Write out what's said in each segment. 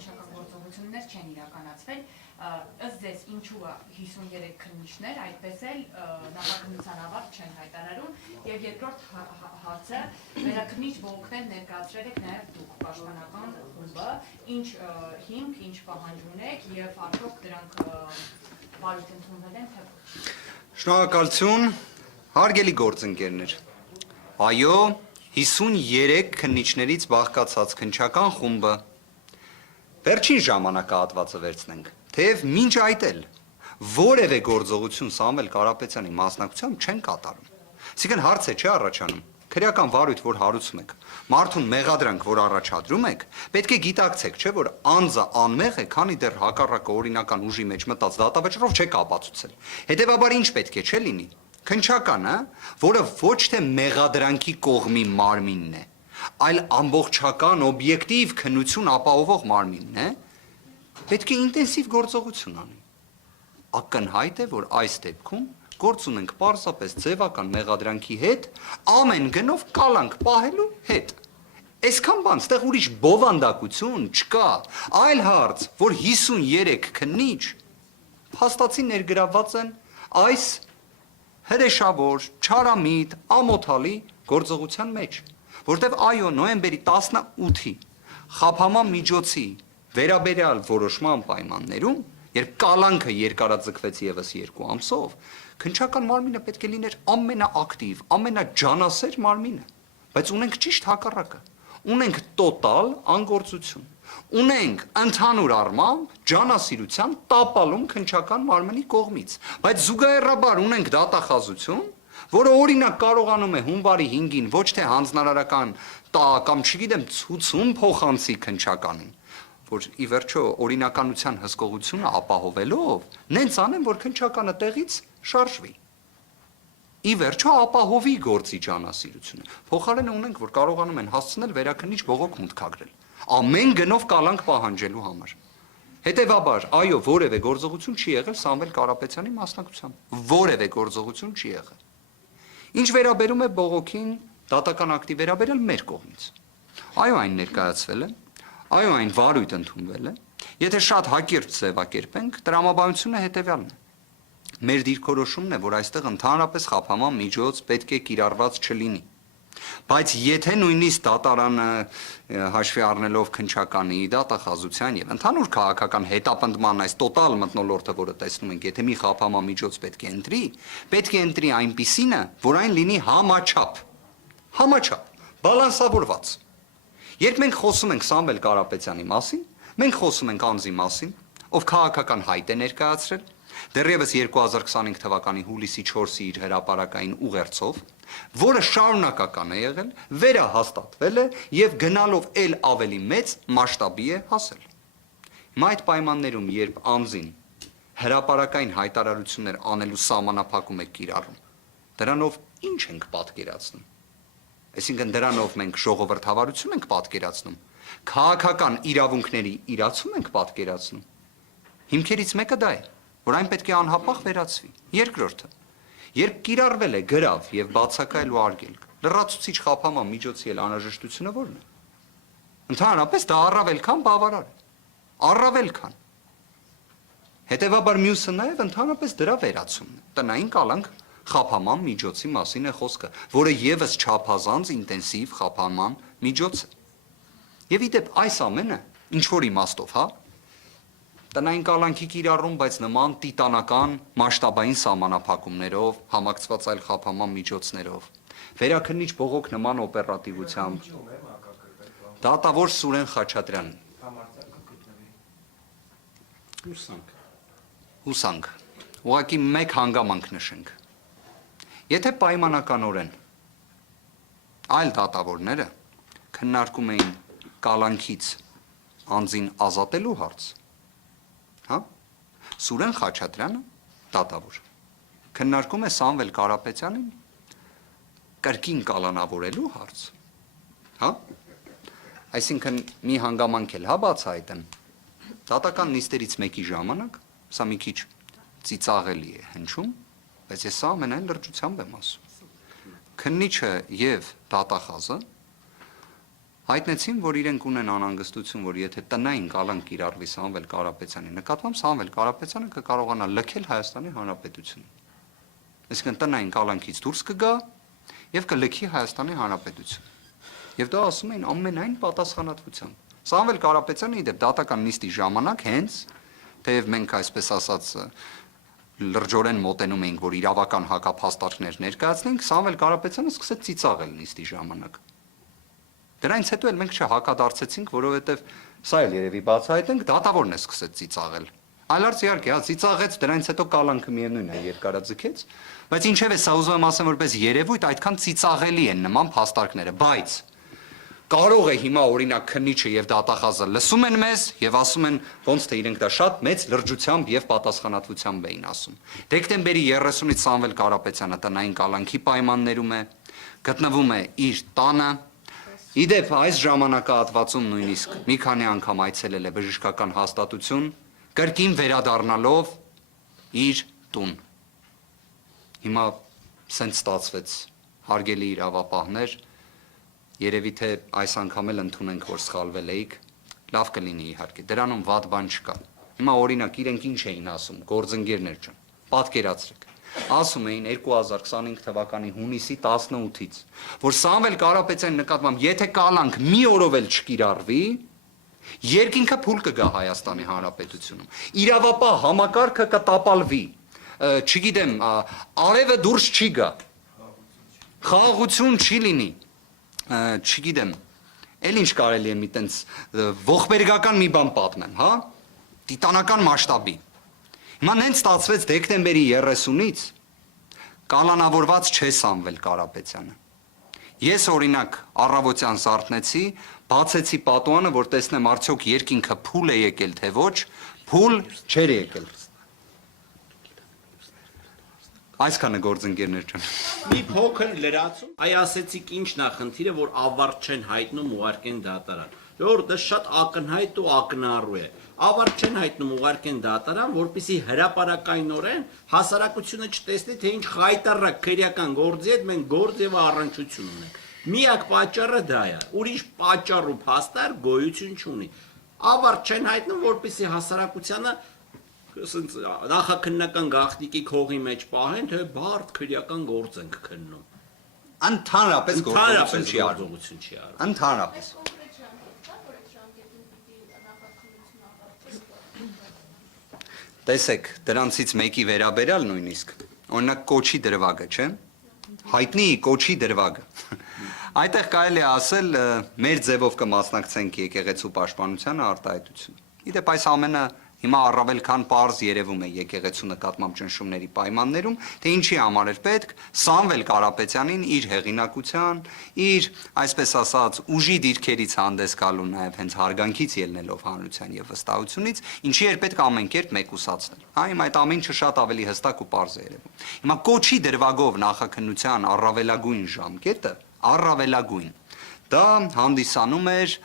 քննչական գործողություններ չեն իրականացվել, ըստ ձեզ ինչու 53 քննիչներ այդպես էլ նախաքննության ավարտ չեն հայտարարում, եւ երկրորդ հարցը վերաքննիչ բողոքներ ներկայացրել եք նաեւ դուք պաշտպանական խումբը, ինչ հիմք, ինչ պահանջ ունեք եւ արդյոք դրանք բարույթ ընդունվել են թե ոչ։ Շնորհակալություն, հարգելի գործընկերներ։ Այո, 53 քննիչներից բաղկացած քննչական խումբը վերջին ժամանակահատվածը վերցնենք, թեև մինչ այդ էլ որևէ գործողություն Սամվել Կարապետյանի մասնակցությամբ չեն կատարում։ Այսինքն հարց է չի առաջանում, քրեական վարույթ, որ հարուցում եք, մարդուն մեղադրանք, որ առաջադրում եք, պետք է գիտակցեք, չէ՞ որ անձը անմեղ է, քանի դեռ հակառակը օրինական ուժի մեջ մտած դատավճռով չեք ապացուցել։ Հետևաբար ինչ պետք է չէ լինի։ Քննչականը, որը ոչ թե մեղադրանքի կողմի մարմինն է, այլ ամբողջական օբյեկտիվ քննություն ապահովող մարմինն է, պետք է ինտենսիվ գործողություն անի։ Ակնհայտ է, որ այս դեպքում գործ ունենք պարզապես ձևական մեղադրանքի հետ, ամեն գնով կալանք պահելու հետ։ Այսքան բան, ստեղ ուրիշ բովանդակություն չկա, այլ հարց, որ 53 քննիչ փաստացի ներգրավված են այս հրեշավոր, չարամիտ, ամոթալի գործողության մեջ, որտեղ այո, նոյեմբերի 18-ի խաբհման միջոցի վերաբերյալ որոշման պայմաններում, երբ կալանքը երկարաձգվեց եւս 2 ամսով, քննչական մարմինը պետք է լիներ ամենաակտիվ, ամենաջանասեր մարմինը, բայց ունենք ճիշտ հակառակը, ունենք տոտալ անգործություն, ունենք ընդհանուր առմամբ ջանասիրության տապալում քննչական մարմնի կողմից, բայց զուգահեռաբար ունենք դատախազություն, որը օրինակ կարողանում է հունվարի 5-ին ոչ թե հանձնարարական տա կամ չգիտեմ ցուցում փոխանցի քննչականին, որ ի վերջո օրինականության հսկողությունը ապահովելով նենց անեն, որ քննչականը տեղից շարժվի։ Ի վերջո ապահովի գործի ջանասիրությունը։ Փոխարենը ունենք, որ կարողանում են հասցնել վերաքննիչ բողոք մուտքագրել, ամեն գնով կալանք պահանջելու համար։ Հետևաբար, այո, որևէ գործողություն չի եղել Սամվել Կարապետյանի մասնակցությամբ։ Որևէ գործողություն չի եղել։ Ինչ վերաբերում է բողոքին, դատական ակտի վերաբերյալ մեր կողմից։ Այո, այն ներկայացվել է, այո, այն վարույթ ընդունվել է։ Եթե շատ հակիրճ ձևակերպենք, տրամաբանությունը հետևյալն է։ Մեր դիրքորոշումն է, որ այստեղ ընդհանրապես խաբհման միջոց պետք է կիրառված չլինի։ Բայց եթե նույնիսկ դատարանը հաշվի առնելով քննչականի, դատախազության եւ ընդհանուր քաղաքական հետապնդման այս տոտալ մթնոլորտը, որը տեսնում ենք, եթե մի խաբհման միջոց պետք է ընտրի այնպիսինը, որ այն լինի համաչափ, բալանսավորված։ Երբ մենք խոսում ենք Սամվել Կարապետյանի մասին, մենք խոսում ենք անձի մասին, ով քաղաքական հայտ է ներկայացրել, դեռևս 2025 թվականի հուլիսի 4-ի իր հրապարակային ուղերձով, որը շարունակական է եղել, վերահաստատվել է եւ գնալով էլ ավելի մեծ մասշտաբի է հասել։ Հիմա այդ պայմաններում, երբ անձին հրապարակային հայտարարություններ անելու սահմանափակում է կիրառում, դրանով ինչ ենք պատկերացնում։ Այսինքն դրանով մենք ժողովրդավարություն ենք պատկերացնում, քաղաքական իրավունքների իրացում ենք պատկերացնում։ Հիմքերից մեկը դա է, որ այն պետք է անհապաղ վերացվի։ Երկրորդը, երբ կիրառվել է գրավ եւ բացակայել ու արգելք, լրացուցիչ խաբհման միջոցի էլ անհրաժեշտությունը ո՞րն է։ Ընդհանրապես դա առավել քան բավարար է։ Առավել քան։ Հետևաբար մյուսը նաեւ ընդհանրապես դրա վերացումն է։ Տնային կալանք խաբհման միջոցի մասին է խոսքը, որը եւս չափազանց ինտենսիվ խաբհման միջոց է։ Եվ իդեպ այս ամենը ինչ որ իմաստով, հա, տնային կալանքի կիրառում, բայց նման տիտանական մասշտաբային սահմանափակումներով, համակցված այլ խաբհման միջոցներով, վերաքննիչ բողոք նման օպերատիվությամբ, դատավոր Սուրեն Խաչատրյան։ Հուսանք։ Ուղղակի մեկ հանգամանք նշենք։ Եթե պայմանականորեն այլ դատավորները քննարկում էին կալանքից անձին ազատելու հարց, հա, Սուրեն Խաչատրյանը դատավոր քննարկում է Սամվել Կարապետյանին կրկին կալանավորելու հարց, հա, այսինքն մի հանգամանք էլ հա բացահայտեմ, դատական նիստերից մեկի ժամանակ, սա մի քիչ ծիծաղելի է հնչում, բայց ես սա ամենայն լրջությամբ եմ ասում։ Քննիչը եւ դատախազը հայտնեցին, որ իրենք ունեն անհանգստություն, որ եթե տնային կալանք կիրառվի Սամվել Կարապետյանի նկատմամբ, Սամվել Կարապետյանը կկարողանա լքել Հայաստանի Հանրապետությունը։ Այսինքն տնային կալանքից դուրս կգա եւ կլքի Հայաստանի Հանրապետությունը։ Եվ դա ասում էին ամենայն պատասխանատվությամբ։ Սամվել Կարապետյանը իդեպ դատական նիստի ժամանակ հենց թեև մենք այսպես ասած լրջորեն մոտենում էինք, որ իրավական հակափաստարկներ ներկայացնենք, Սամվել Կարապետյանը սկսեց ծիծաղել նիստի ժամանակ։ Դրանից հետո էլ մենք չհակադարձեցինք, որովհետև սա էլ երևի բացահայտենք, դատավորն է սկսեց ծիծաղել։ Այլարց իհարկե, ծիծաղեց, դրանից հետո կալանքը միևնույն է երկարաձգեց, բայց ինչև է սա ուզում եմ ասեմ, որպես երևույթ այդքան ծիծաղելի են նման փաստարկները, բայց կարող է հիմա օրինակ քննիչը եւ դատախազը լսում են մեզ եւ ասում են ոնց թե իրենք դա շատ մեծ լրջությամբ եւ պատասխանատվությամբ էին ասում։ Դեկտեմբերի 30-ից Սամվել Կարապետյանը տնային կալանքի պայմաններում է, գտնվում է իր տանը։ Իդեպ այս ժամանակահատվածում նույնիսկ մի քանի անգամ այցելել է բժշկական հաստատություն, կրկին վերադառնալով իր տուն։ Հիմա սենց ստացվեց, հարգելի իրավապահներ, երևի թե այս անգամ էլ ընդունենք, որ սխալվել էիք, լավ կլինի իհարկե, դրանում վատ բան չկա։ Հիմա օրինակ իրենք ինչ էին ասում, գործընկերներ ջան, պատկերացրեք։ Ասում էին 2025 թվականի հունիսի 18-ից, որ Սամվել Կարապետյանի նկատմամբ եթե կալանք մի օրով էլ չկիրառվի, երկինքը փուլ կգա Հայաստանի Հանրապետությունում։ Իրավապահ համակարգը կտապալվի, չգիտեմ, արևը դուրս չի գա, խաղաղություն չի լինի, չգիտեմ, էլ ինչ կարելի է մի տենց ողբերգական մի բան պատմեմ, հա, տիտանական մասշտաբի։ Հիմա նենց ստացվեց դեկտեմբերի 30-ից կալանավորված չէ Սամվել Կարապետյանը։ Ես օրինակ առավոտյան զարթնեցի, բացեցի պատուանը, որ տեսնեմ արդյոք երկինքը փուլ է եկել թե ոչ, փուլ չէր եկել։ Այսքանը գործընկերներ ջան։ Մի փոքր լրացում, այ ասեցիք ինչն է խնդիրը, որ ավարտ չեն հայտնում ուղարկեն դատարան։ Որ դա շատ ակնհայտ ու ակնառու է։ Ավարտ չեն հայտնում ուղարկեն դատարան, որպեսզի հրապարակայնորեն հասարակությունը չտեսնի, թե ինչ խայտառակ քրեական գործի հետ մենք գործ եւ առնչություն ունենք։ Միակ պատճառը դա է։ Ուրիշ պատճառ ու փաստար գոյություն չունի։ Ավարտ չեն հայտնում, որպեսզի հասարակությանը նախաքննական գաղտնիքի քողի մեջ պահեն, թե բարդ քրեական գործ ենք քննում։ Ընդհանրապես գործողություն չի արվում։ Ընդհանրապես։ Տեսեք, դրանցից մեկի վերաբերյալ նույնիսկ, օրինակ կոչի դրվագը, չէ՞։ Հայտնի կոչի դրվագը։ Այդտեղ կարելի է ասել, մեր ձևով կմասնակցենք եկեղեցու պաշտպանությանը արտահայտություն։ Իդեպ այս ամենը հիմա առավել քան պարզ երևում է եկեղեցու նկատմամբ ճնշումների պայմաններում, թե ինչի համար էր պետք Սամվել Կարապետյանին իր հեղինակության, իր, այսպես ասած, ուժի դիրքերից հանդես գալու նաև հենց հարգանքից ելնելով հանրության եւ վստահությունից, ինչի էր պետք ամեն կերպ մեկուսացնել։ Հա, հիմա այդ ամենը շատ ավելի հստակ ու պարզ է երևում։ Հիմա կոչի դրվագով նախաքննության առավելագույն ժամկետը, առավելագույն, դա հանդիսանում էր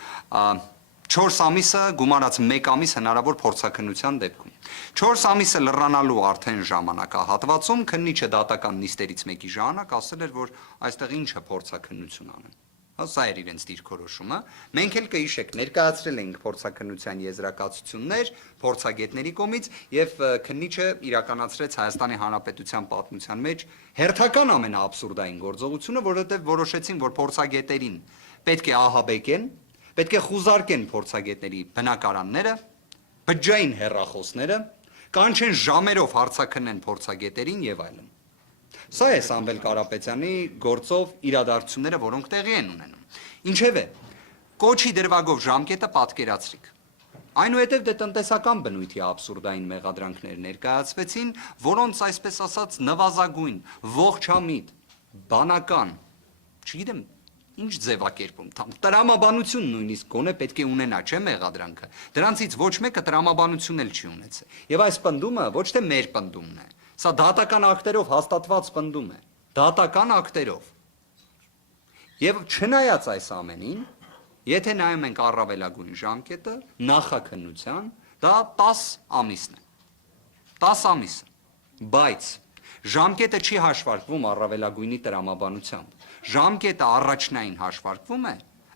4 ամիսը գումարած 1 ամիս հնարավոր փորձաքննության դեպքում։ 4 ամիսը լրանալու արդեն ժամանակահատվածում քննիչը դատական նիստերից մեկի ժամանակ ասել էր, որ այստեղ ինչը փորձաքննություն անեն։ Սա էր իրենց դիրքորոշումը։ Մենք էլ կհիշեք, ներկայացրել էինք փորձաքննության եզրակացություններ փորձագետների կողմից եւ քննիչը իրականացրեց Հայաստանի Հանրապետության պատմության մեջ հերթական ամենաաբսուրդային գործողությունը, որովհետեւ որոշեցին, որ փորձագետերին պետք է ահաբեկեն, պետք է խուզարկեն փորձագետների բնակարանները, բջջային հեռախոսները, կանչեն ժամերով հարցաքննեն փորձագետերին եւ այլն։ Սա է Սամվել Կարապետյանի գործով իրադարձությունները, որոնք տեղի են ունենում։ Ինչևէ, կոչի դրվագով ժամկետը պատկերացրիք։ Այնուհետև դե տնտեսական բնույթի աբսուրդային մեղադրանքներ ներկայացվեցին, որոնց այսպես ասած նվազագույն, ողջամիտ, բանական, չգիտեմ, ինչ ձևակերպում, տրամաբանություն նույնիսկ գոնե պետք է ունենա, չէ՞ մեղադրանքը։ Դրանցից ոչ մեկը տրամաբանություն էլ չի ունեցել։ Եվ այս պնդումը ոչ թե մեր պնդումն է, սա դատական ակտերով հաստատված պնդում է, դատական ակտերով։ Եվ չնայած այս ամենին, եթե նայում ենք առավելագույն ժամկետը, նախաքննության, դա 10 ամիսն է։ 10 ամիսը։ Բայց ժամկետը չի հաշվարկվում առավելագույնի տրամաբանությամբ։ Ժամկետը առաջնային հաշվարկվում է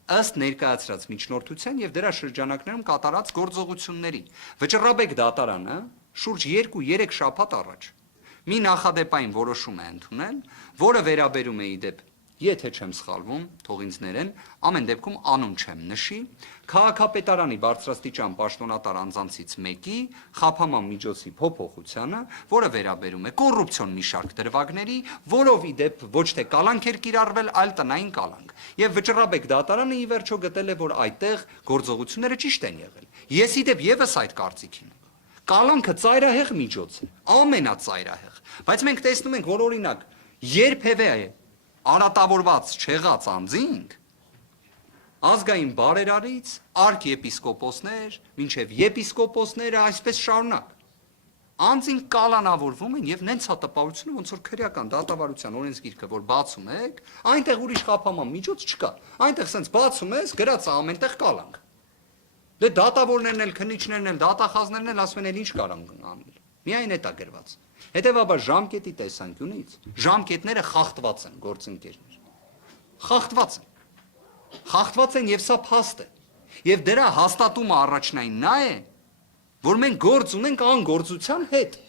ըստ ներկայացրած միջնորդության եւ դրա շրջանակներում կատարած գործողությունների։ Վճռաբեկ դատարանը շուրջ 2-3 շաբաթ առաջ մի նախադեպային որոշում է ընդունել, որը վերաբերում է իդեպ, եթե չեմ սխալվում, թող ինձ ներեն, ամեն դեպքում անուն չեմ նշի, քաղաքապետարանի բարձրաստիճան պաշտոնատար անձանցից մեկի խափաման միջոցի փոփոխությանը, որը վերաբերում է կոռուպցիոն մի շարք դրվագների, որով իդեպ ոչ թե կալանք էր կիրառվել, այլ տնային կալանք։ Եվ վճռաբեկ դատարանը ի վերջո գտել է, որ այդտեղ գործողությունները ճիշտ են եղել։ Ես իդեպ եւս այդ կարծիքին եմ։ Կալանքը ծայրահեղ միջոց է, ամենածայրահեղ, բայց մենք տեսնում ենք, որ օրինակ երբևէ արատավորված չեղած անձինք ազգային բարերարից արքեպիսկոպոսներ, մինչև եպիսկոպոսները այսպես շարունակ անձին կալանավորվում են եւ նենց հատապարությունը ոնց որ քրեական դատավարության օրենսգիրքը որ բացում եք, այնտեղ ուրիշ խափաման միջոց չկա, այնտեղ սենց բացում ես, գրած է ամենտեղ կալանք։ Դե դատավորներն էլ, քննիչներն էլ, դատախազներն էլ ասում են ինչ կարան անել։ Միայն էտա գրված։ Հետևաբար ժամկետի տեսանկյունից ժամկետները խախտված են գործընկերներ։ Խախտված են։ Խախտված են եւ սա փաստ է։ Եվ դրա հաստատումը առաջնային նա է, որ մենք գործ ունենք անգործության հետ։